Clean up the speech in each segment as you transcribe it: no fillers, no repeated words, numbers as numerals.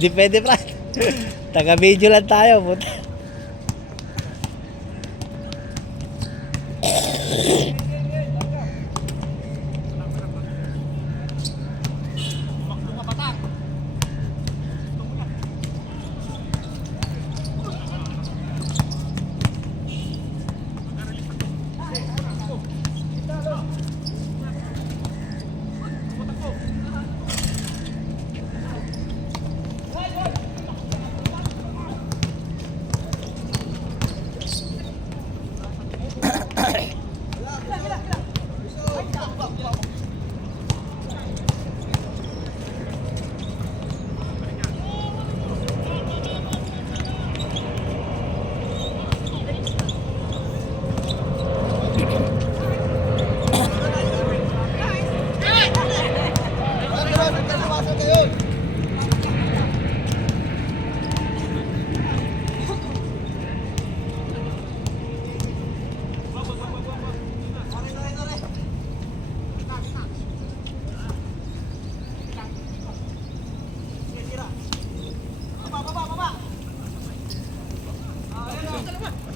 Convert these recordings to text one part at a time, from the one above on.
Di pwede, Brad. Taga-video lang tayo, puta.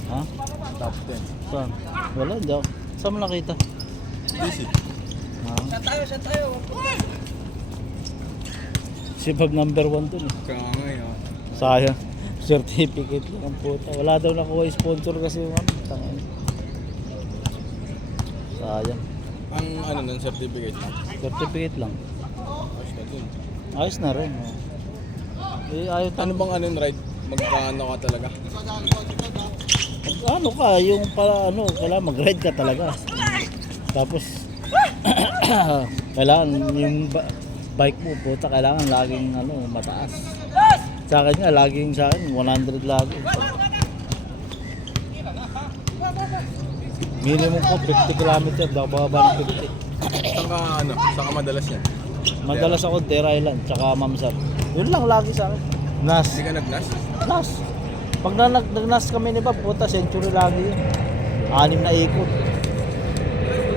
Ha? Top 10. Saan? Wala, hindi ako. Saan mo nakita? Visit. Saan tayo? Si Bob number 1 dun eh. Kaya nga ngayon. Sayang. Certificate lang ang puta. Wala daw nakuha yung sponsor kasi yung ano. Tangin. Sayang. Ang ano ng certificate na? Certificate lang. Ayos na dun. Ayos na rin. Oh. Eh, ayaw Ano bang ano yung ride? Magkano ka talaga? ano ka, yung para ano, kailangan mag-ride ka talaga. Tapos kailangan yung bike mo puta, kailangan laging ano, mataas. Sa akin nga, laging sa akin 100 lagi. Minimum ko 50 km, daw bababa ng 50. Saan ka ano? Saan ka madalas yan? Madalas ako Deer Island, tsaka Mamsat. Yun lang lagi sa akin. Nas. Hindi ka nag-nas? Nas. Pag nag-nas kami ni Bob, puta, century lagi yun. 6 na ikot.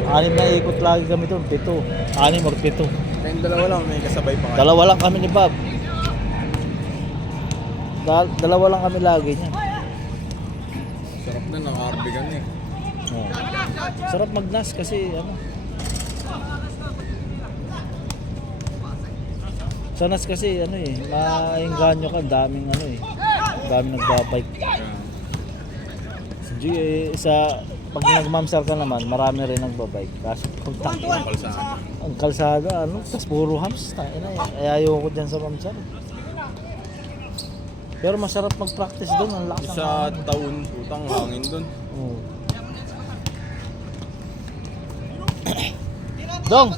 6 na ikot lagi kami doon, 7. 6 or 7. Kayong dalawa lang, may kasabay pa kayo. Dalawa lang kami ni Bob. Dalawa lang kami lagi niya. Sarap na, naka-arbigan eh. Oh. Sarap mag-nas kasi ano. Sa nas kasi ano eh, maingganyo ka, daming ano eh. Daming nagbabike. Sa pag nagmamsar ka naman, marami rin nagbabike. Kaso pag Ang kalsaan. ang kalsada ano, tas puro hams na ina eh. Ay ayoko diyan sa mamsar. Pero masarap mag-practice doon, ang lakas ng Sa hangin. taon, putang hangin dun. Oo. Dong.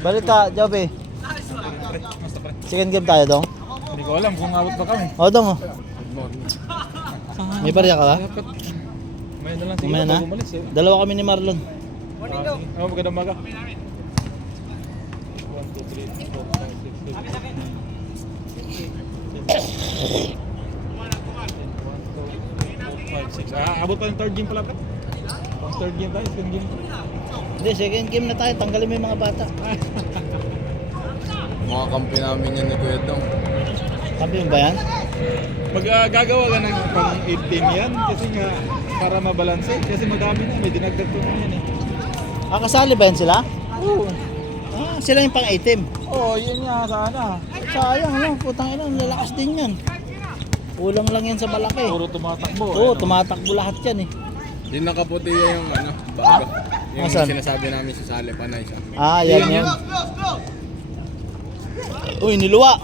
Balita, Joby. Second game tayo, Dong. Hindi ko alam kung abot pa kami. O, Dong. Oh. Good morning. May barya ka ba? May na lang Kumaya na? umalis eh. Dalawa kami ni Marlon. Morning daw. Oh, magandang maga. 1, 2, 3, 4, 5, 6. Abot pa yung third game pala. Third game tayo, second game. Hindi, second game na tayo. Tanggalin mo yung mga bata. Mga kampi namin yan ni Kuya Dong. Kampiyon ba yan? Gagawa ka ng pang 18 yan kasi nga para mabalanse kasi madami na may dinagdag pa yan eh. Kasali ba yan sila? Oo. Sila yung pang-itim. Oh, yun nga sana. Sayang lang, putang ina, lalakas din yan. Kulang lang yan sa malaki. Puro tumatakbo. Oo, tumatakbo lahat yan eh. Yung nakaputi yung ano, bago. Yung Asan? sinasabi namin sa Sale Panay siya. Yan yan. Uy, niluwa.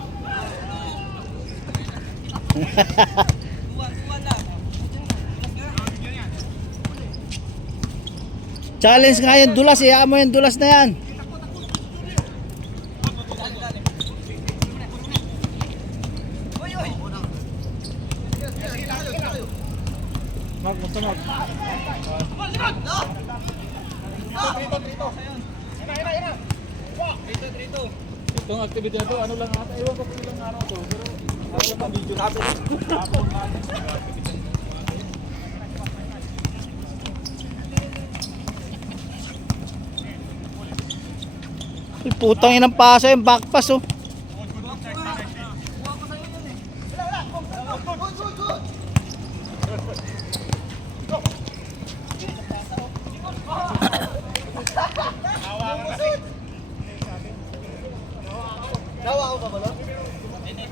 Challenge nga yan, dulas. Iyaan mo yung dulas na yan. Mark, basta Mark. Itong activity na to, ano lang ata, ewan ko kung ilang araw to, pero ano lang ang video natin. Hapon natin. Uy, putang inang pasa yung back pass oh. Hawa ko ba ba? Hindi,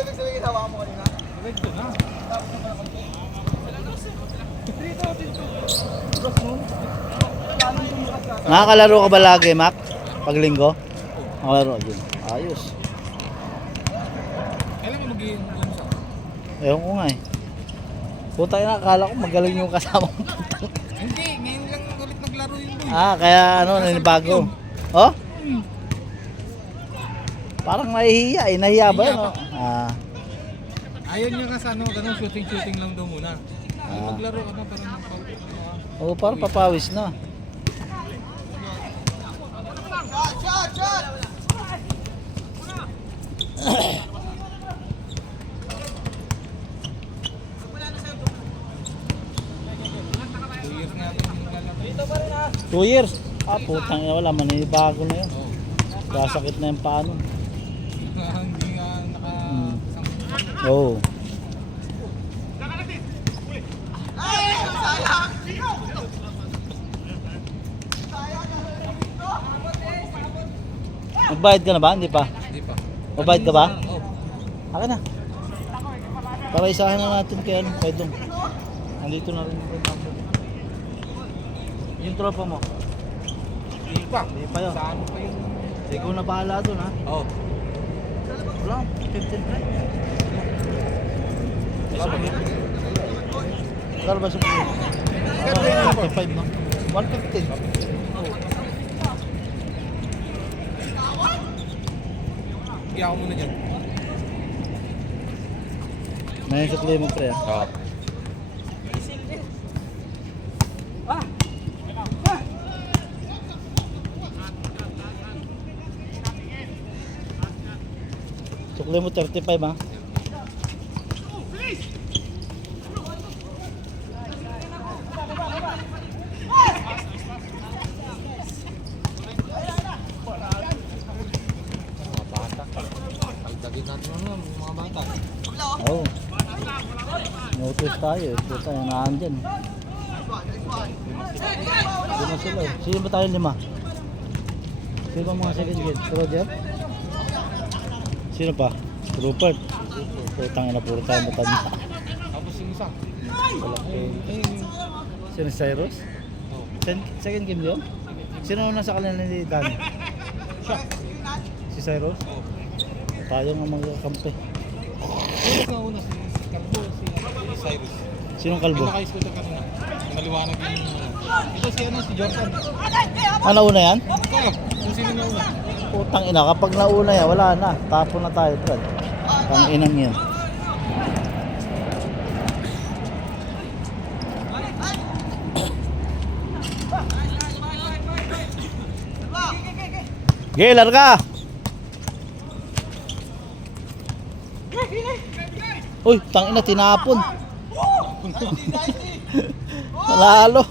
ibig sabihin hawa mo kanina. Ito na. Nakakalaro ka ba lagi, Mac? Pag linggo? Nakalaro din. Ayos. Kailan mo magiging unsa? Ewan ko nga eh. Puta ina, akala ko magaling yung kasama mo. Hindi, ngayon lang ulit naglaro yung boy. Kaya ano, nanibago. Oh? Parang nahihiya eh. Nahiya ba yun? Oh? Ayaw niya kasi ano, ganun shooting lang daw muna. Maglaro ka na parang Parang papawis na. Shot! Shot! years nga ito yung lalaki. 2 years? Putang ina, wala. Maninibago na yun. Kasakit na yung paano. Hindi nga nakasang... Oo. Magbayad ka na ba? Hindi pa. Hindi pa. Magbayad ka ba? Oo. Akin na. Para isahan na natin kay ano, kay Dong. Nandito na rin yung number. Yung tropa mo. Hindi pa. Hindi pa yun. Saan pa yun? Ikaw na bahala dun ha. Oo. Wala, 15 pre. Kano ba siya po? 55 no? 115. Hindi ako muna dyan. Ngayon sa clay mo pre. Oo. Sukli mo 35 ha. Mga bata. Pagdagin natin ano, mga bata. Oo. Notice tayo eh. Puta yung naandyan. Lima sila eh. Sino ba tayo 5? Sino ba mga second game? Roger? Sino pa? Rupert. Putang ina, puro tayo matanda. Tapos yung isa. Wala ko. Sino Cyrus? Oo. Second game yun? Sino nasa kanila ni Dan? Siya. Si Cyrus? Oo. Tayo nga magkakampi. Yung nauna si Carbo, si Cyrus. Sinong Yung kalbo? naka-school na kanina. Maliwanag yung... Ito si ano, si Jordan. Nauna yan? Oo. Kung sino nauna. Putang ina, kapag nauna yan, wala na. Tapon na tayo, Brad. Ang inang yan. Gilar ka! Uy, tangina, tinapon. Lalo.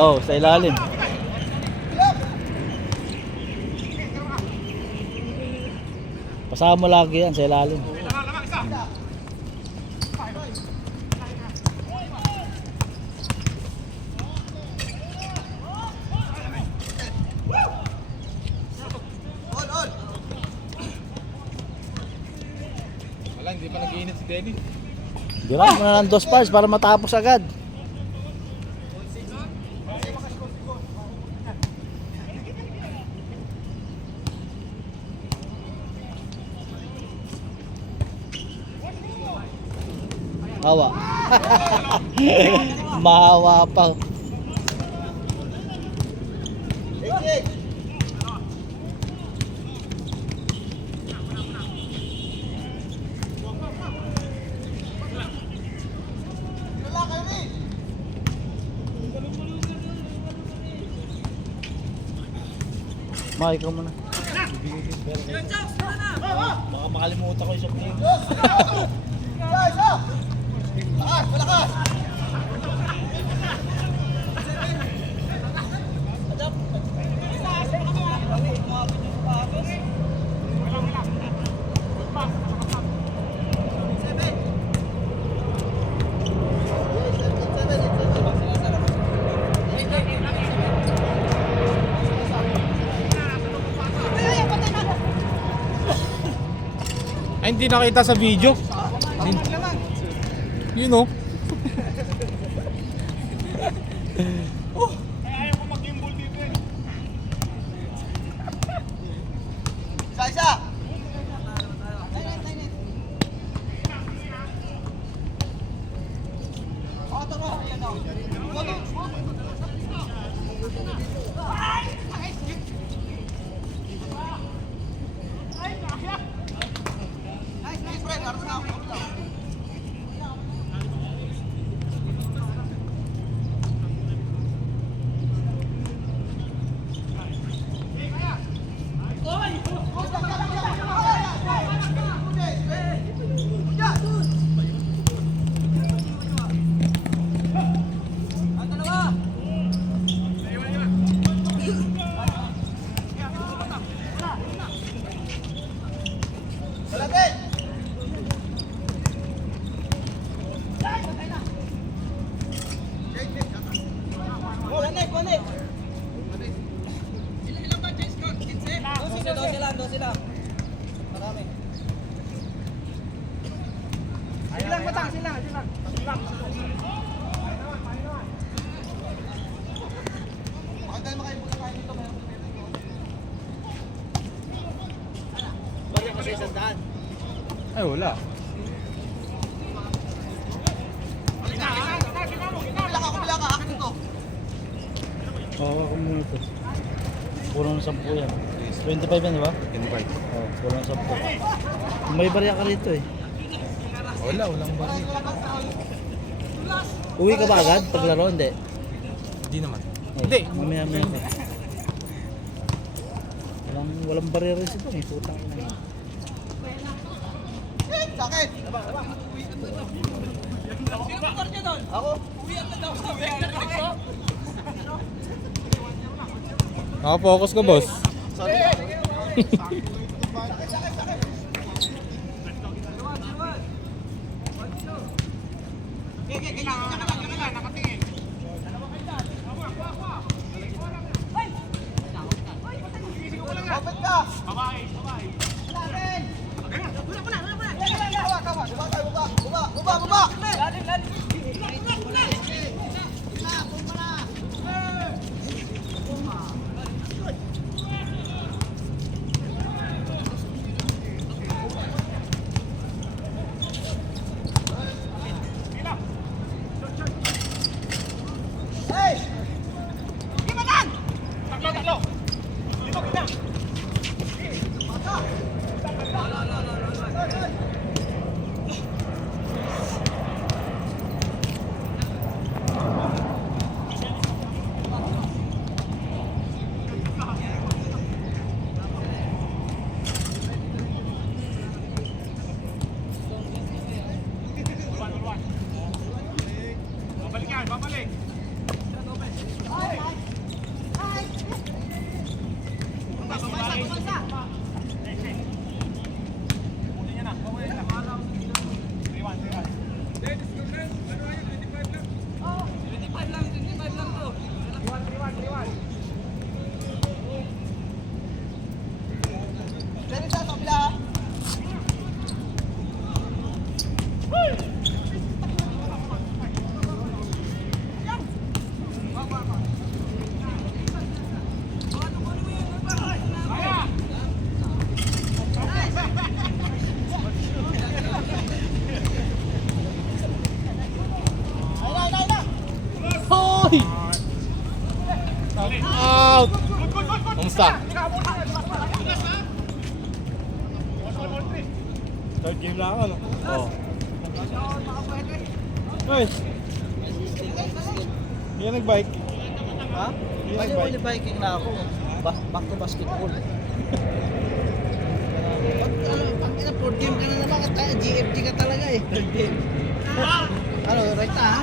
Oh, sa ilalim. Pasama mo lagi yan sa ilalim. Wala, hindi pa nag-iinit si Denny. Diyan mo na ng 2 fouls para matapos agad. Hawa. Mahawa pa. Ma, ikaw muna. Baka makalimutan ko yung game. Lakas, malakas! Ay, hindi nakita sa video. Yun oh. Isa! Ay, wala. Bila ka, akin ito. Oo, ako muna ito. Puro ng 10 yan. 25 yan, di ba? Invite. Oo, puro ng 10. May barya ka rito eh. Wala, walang bari. Uwi ka ba agad paglaro? Hindi. Hindi naman. Hindi. Mamaya ka. Walang barya rin ito eh. Putang ina. Sa akin! Ako? Naka-focus ka, boss. Kapit ka! Baba! Third game na ako, no? Oo. Hoy! Hindi ka nag-bike. Ha? Hindi Kasi nag-bike. only biking na ako. Back to basketball. Pag ina-board game ka na naman, GFG ka talaga eh. Ano, right ha?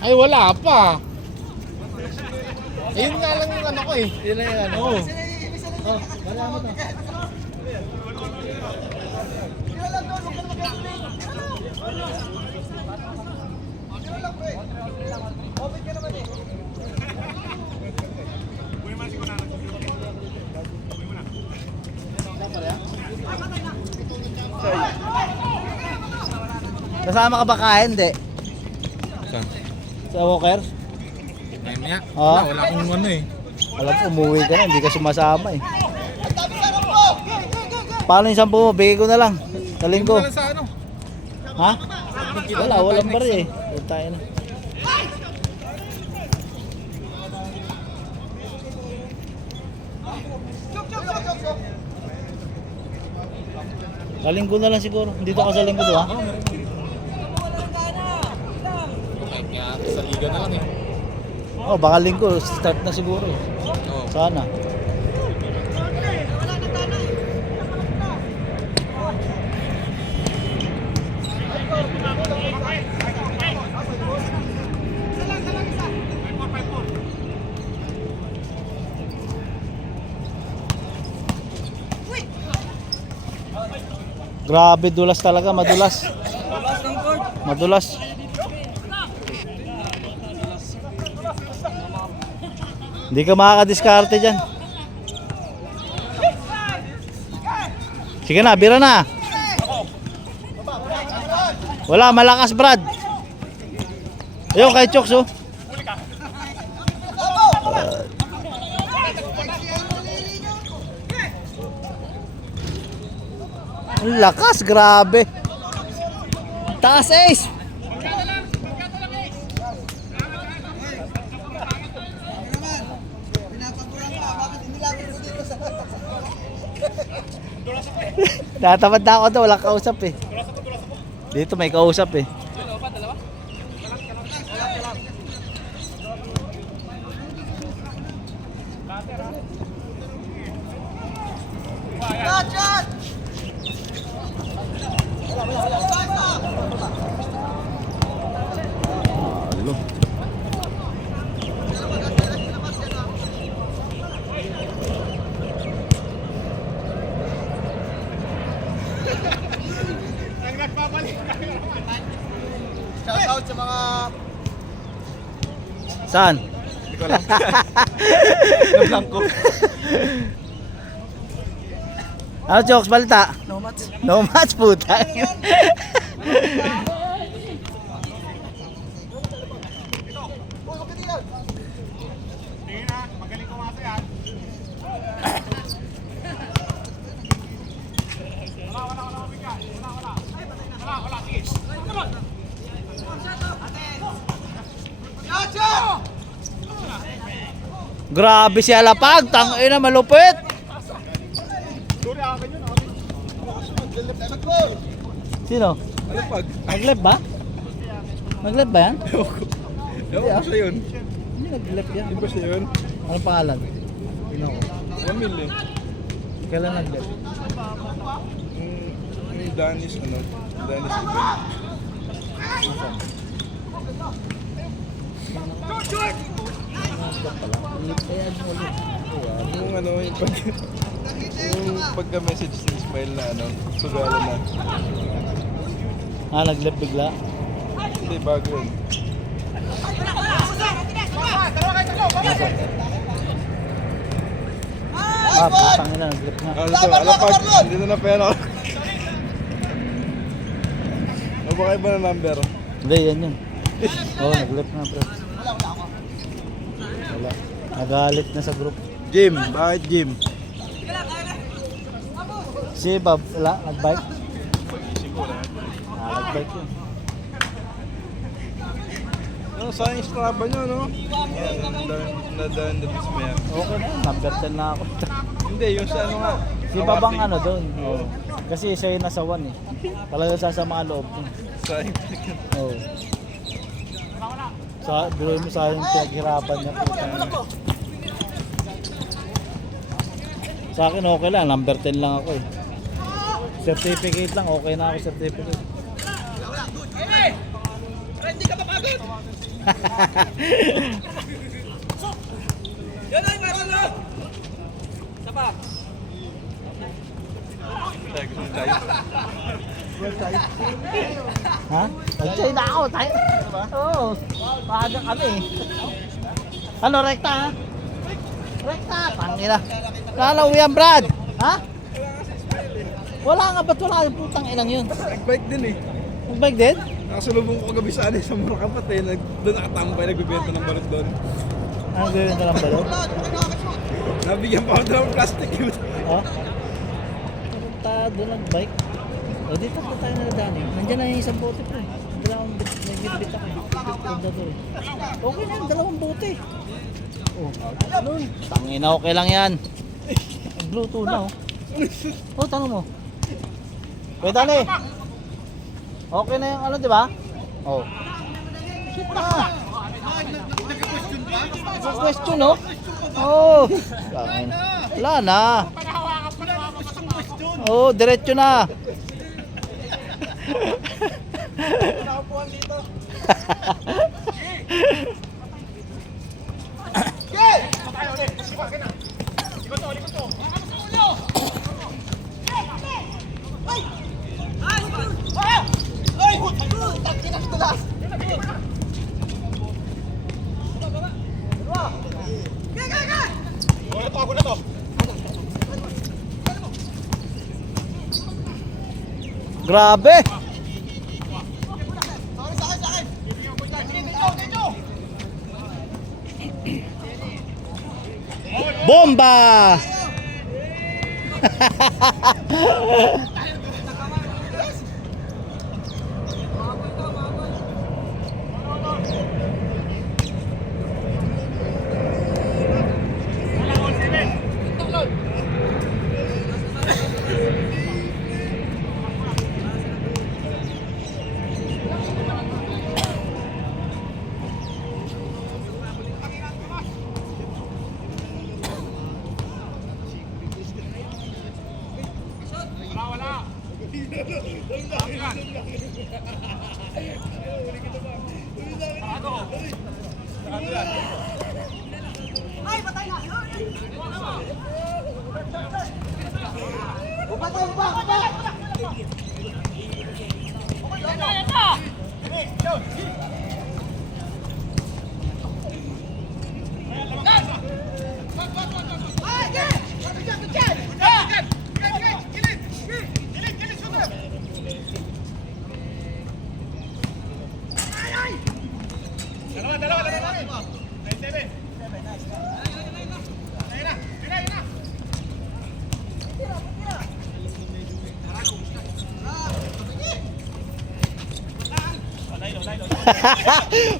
Ay, wala pa. Ayun nga lang yung ano ko eh. Yun na yung ano. Oo. Oh, wala mo to. Kasama ka ba kain? Hindi. Saan? Sa Walker? Ayun niya. Ah? Wala akong ano eh. Alam ko, umuwi ka na, hindi ka sumasama eh. Paano yung 10 mo? Bigay ko na lang. Sa linggo. Wala sa ano. Ha? Wala, walang bari eh. Punta tayo na. Sa linggo na lang siguro. Dito ka sa linggo do ha? Kaya sa liga na lang eh. Oh, baka linggo. Start na siguro. Oo. Sana. Grabe, dulas talaga, madulas. Madulas. Hindi ka makakadiskarte dyan. Sige na, bira na. Wala, malakas Brad. Ayun kay Choks oh. Ang lakas, grabe. Taas ace. Natamad na ako to, walang kausap eh. Dito may kausap eh. Halo. Shout out sa mga Saan? Hindi ko alam. Alam ko. Ano Choks, balita? no match. No match puta. Grabe si Alapag, tangina malupit. Sino? Ano pag? Nag-left ba? Nag-left ba yan? Ewan ko siya yun. Hindi nag-left yan. Hindi ba siya yun? Anong pangalan? Tingnan ko. 1 million. Kailan nag-left? Yung Danis, ano? Danis event. Yung ano, yung pagka-message ni Ismail na ano, sugala na. Ah, nag-left bigla? Hindi, bago yun. Ah, putang ina, nag-left na. Ano to, alapag, dito na pera ako. Ano ba kayo ba na number? Hindi, yan yun. Oo, nag-left na, bro. Wala. Nagalit na sa group. Jim, bakit Jim? Si Bob, wala, nag-bike? Nag-bike yun. Ano, sa yung Strava nyo, no? Nadaan na dismaya. Okay na yun, number 10 na ako. Hindi, yung sa ano nga. Si Babang ano doon. Oo. Kasi siya yung nasa 1 eh. Talaga sasama ang loob niya. Sa Oo. Biloy mo sa yung pinaghirapan niya. Sa akin okay lang, number 10 lang ako eh. Certificate lang, okay na ako certificate. Hindi ka mapagod! Yan ay, marunong! Sapa! Ha? Nag-try na ako, tayo. Oo, maaga kami eh. Ano, rekta ha? Rekta, tangina. Kala mo yan, Brad? Ha? Wala nga, ba't wala yung putang inang yun? Nag-bike din eh. Mag-bike din? Nakasalubong ko kagabi sa sa Murakapat eh. Doon nakatambay, nagbibenta ng balot doon. Ano gawin na lang ba doon? Nabigyan pa ako ng plastic yun. Oh? Punta doon nag-bike. O dito pa tayo nadaan eh. Nandiyan na yung isang bote po eh. Dalawang may bitbit ako eh. Punta doon eh. Okay na yun, dalawang bote. Oh, doon. Tangina, okay lang yan. Bluetooth na oh. Oh, tanong mo. Pwede na eh. Okay na yung ano, di ba? Oh. Shit na. Question no? Oh. Wala na. Oh, diretso na. Grabe. Bomba.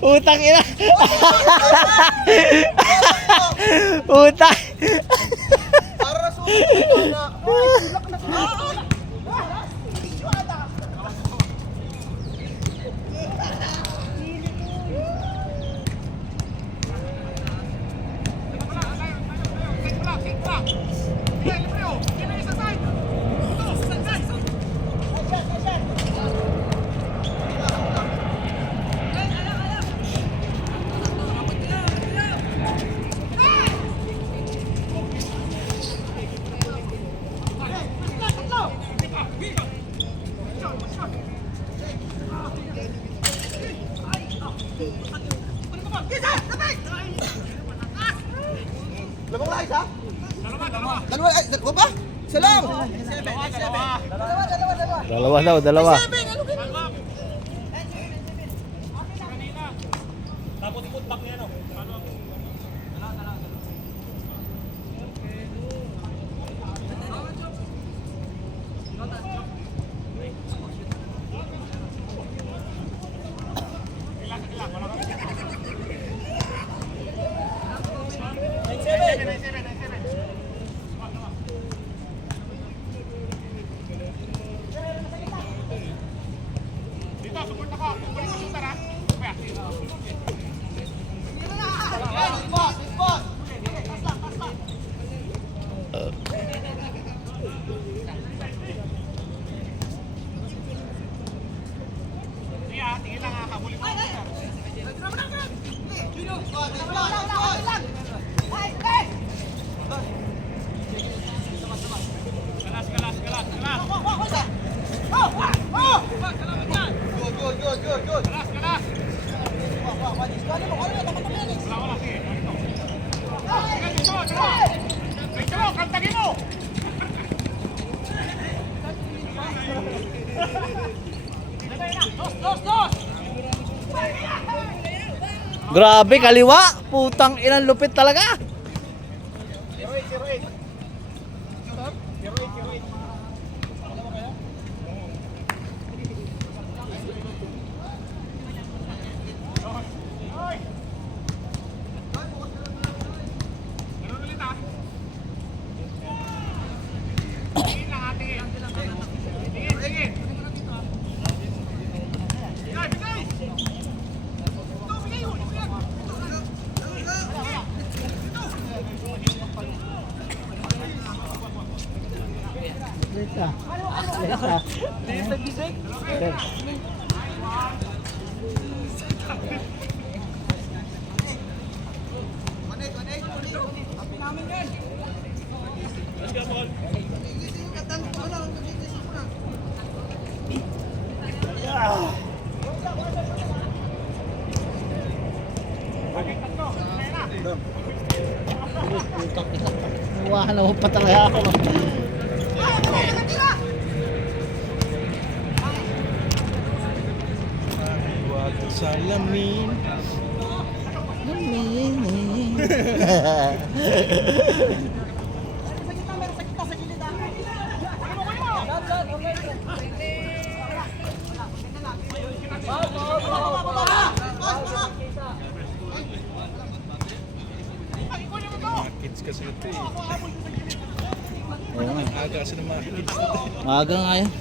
Utang ina. Utang. Para sulit na. Dalawa ba? Isa lang. Dalawa daw, dalawa. Grabe, kaliwa. Putang inang lupit talaga. Lita. Nawahan pa talaga ako. Salamin. Mga kids kasi ito eh. Oo nga. Aga kasi ng mga kids ito. Maaga nga yan.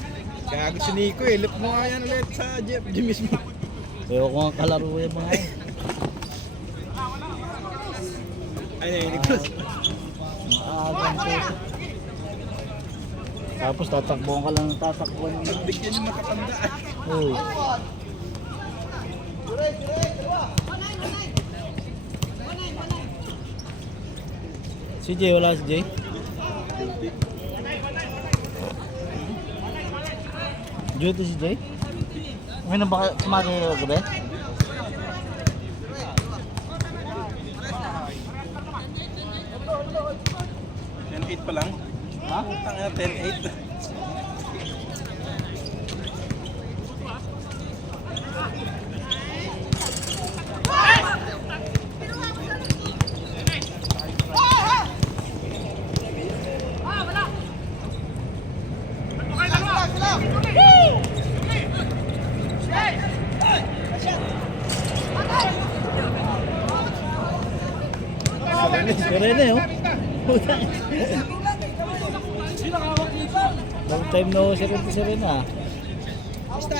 Gago si Nico eh. Lip mo nga yan ulit sa Jeff G mismo. Ayoko nga kalaro yung mga yan. Ay, nainig ko. Maagang po. Tapos tatakbuhan ka lang ng tatakbuhan. Bigyan yung makatanda. Oo. Si Jay, wala si Jay? Duty si Jay? May na ba kumari yung gabi? $10-8 pa lang. Ha? Tanga 10-8. Serena yun. Long time no si Serena.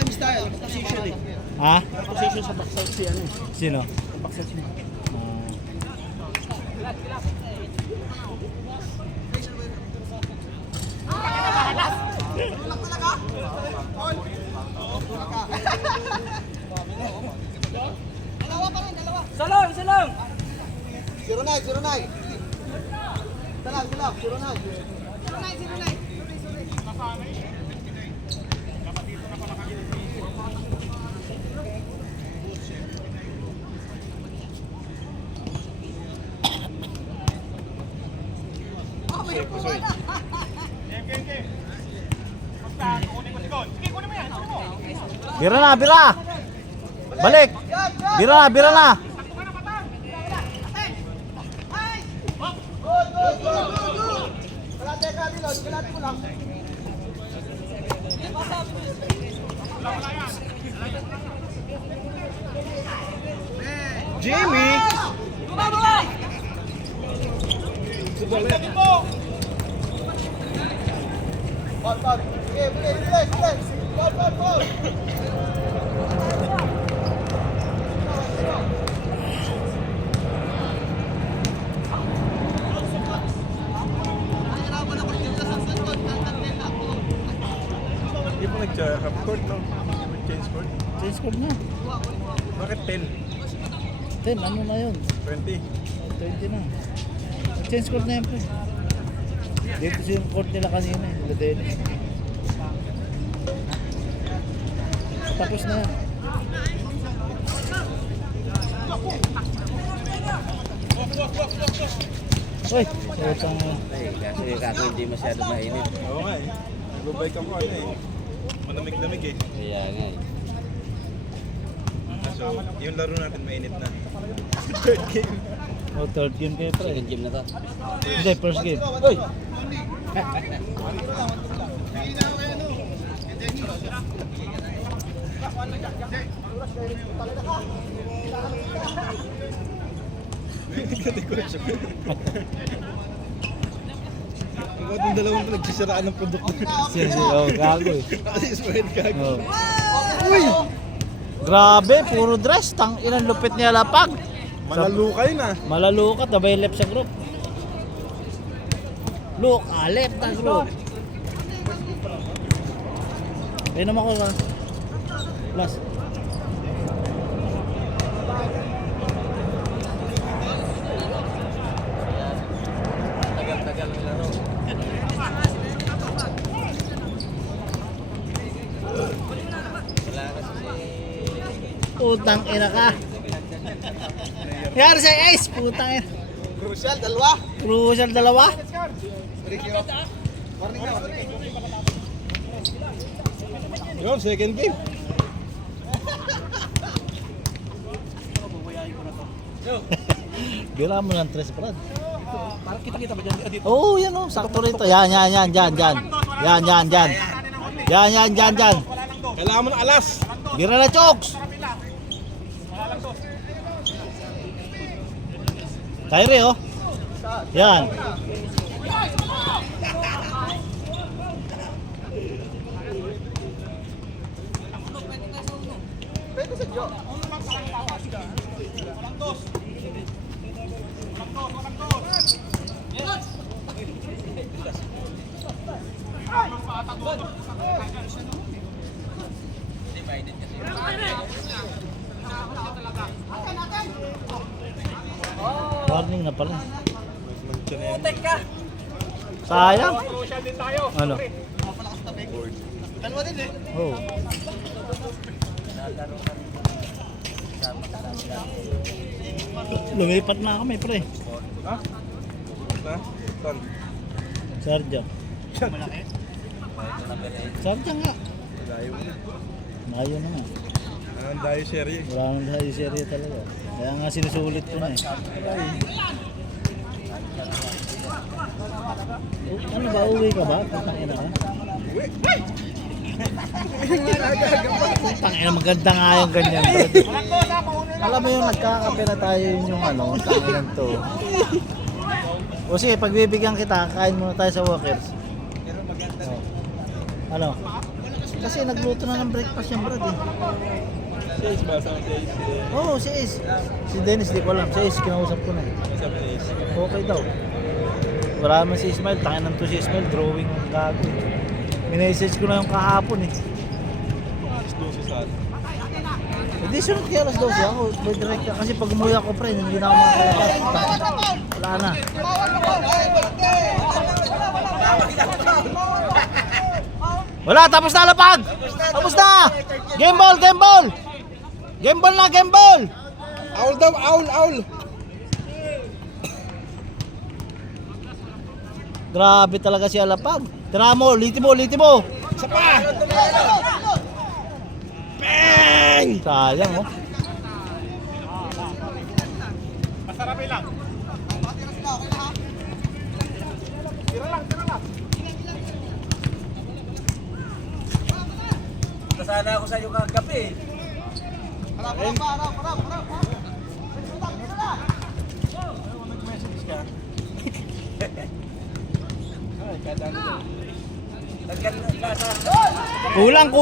Mista, position eh. Ha? Position sa box out si ano eh. Sino? Box out niya. Isa lang! 09. Isa lang, 09. Bira na, bira! Balik! Bira na! Jimmy! Hindi pa nag-half court, no? Change court. Change code na. Bakit 10? 10, ano na yun? 20. 20 na. Change court na yan pre. Dito yung court nila kanina eh. Nila Dennis. Tapos na yan. Uy! Utang mo. Kasi kako hindi masyado mainit. Oo nga eh. Nagbabike ako ano eh. Malamig-lamig eh. Kaya nga eh. So, yung laro natin mainit na. Third game. Oh, third game kayo pre. Second game na to. Hindi, first game. Uy! Bakit yung dalawang nagsisiraan ng produkto? Oh, gago eh. Kasi Sprite gago. Oh. Uy! Grabe, puro dress. Tang ilang lupit niya lapag. Malalukay na. Malalukat, abay left sa group. Look, left na group. Ayun naman ko na. Plus. Tagal-tagal ng laro. Wala kasi Putang ina ka. Yari sa Ace, putang ina. Crucial, dalawa. Crucial dalawa. Yo, second game. Bira mo ng tres, Brad. Parang kita-kita ba dyan? Dito. Oo, yan o. Sakto rito. Yan, dyan. Yan. Yan. Kailangan mo ng alas. Bira na, Chokes. Kyrie, oh. Yan. Warning na pala. Sayang. Ano? Dalawa din eh. Oh. Lumipat na kami, pre. Ha? Ha? Saan? Sergio. Sergio nga. Dayo mo. Mayo na nga. Anong dayo serye? Wala nang dahil serye talaga. Kaya nga sinusulit ko na eh. Ano ba? Uwi ka ba? Tangina ka? Tangina, maganda nga yung ganyan. Alam mo yung nagkakape na tayo yung ano, tangina to. O sige, pagbibigyan kita, kain muna tayo sa Walkers. Oh. Ano? Kasi nagluto na ng breakfast yung Brad eh. Si Ace ba? Saan si Ace? Oo, si Ace. Si Dennis, di ko alam. Si Ace, kinausap ko na eh. Sabi ni Ace. Okay daw. Wala naman si Ismail. Tangin ng to si Ismail. Drawing ang gago. Minessage ko na yung kahapon eh. Alas 12 sa atin. Hindi sunod kaya alas 12 ako. Boy direct ka. Kasi pag umuwi ako pre, hindi na ako makakalabas. Wala na. Wala, tapos na lapag! Tapos na! Game ball! Game ball! Game ball na! Game ball! Owl daw! Owl! Grabe talaga si Alapag. Tira mo! Liti mo! Isa pa! Bang! Sayang oh. Masarap lang. Tira lang. Sana ako sa iyo kagabi. Harap! Nag-message ka. Ay, kadaan ito. Kulang.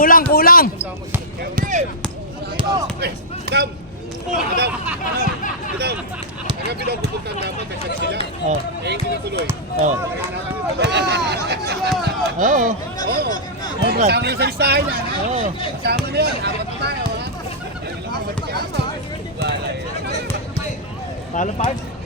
Kagabi daw pupuntahan dapat, nagsak sila. Oh. Eh, hindi natuloy. Oh. Oo. Oo. Oh, Brad. Kasama yung sa listahan niya. Oo. Kasama na yun. Apat na tayo. Wala na. Talo 5?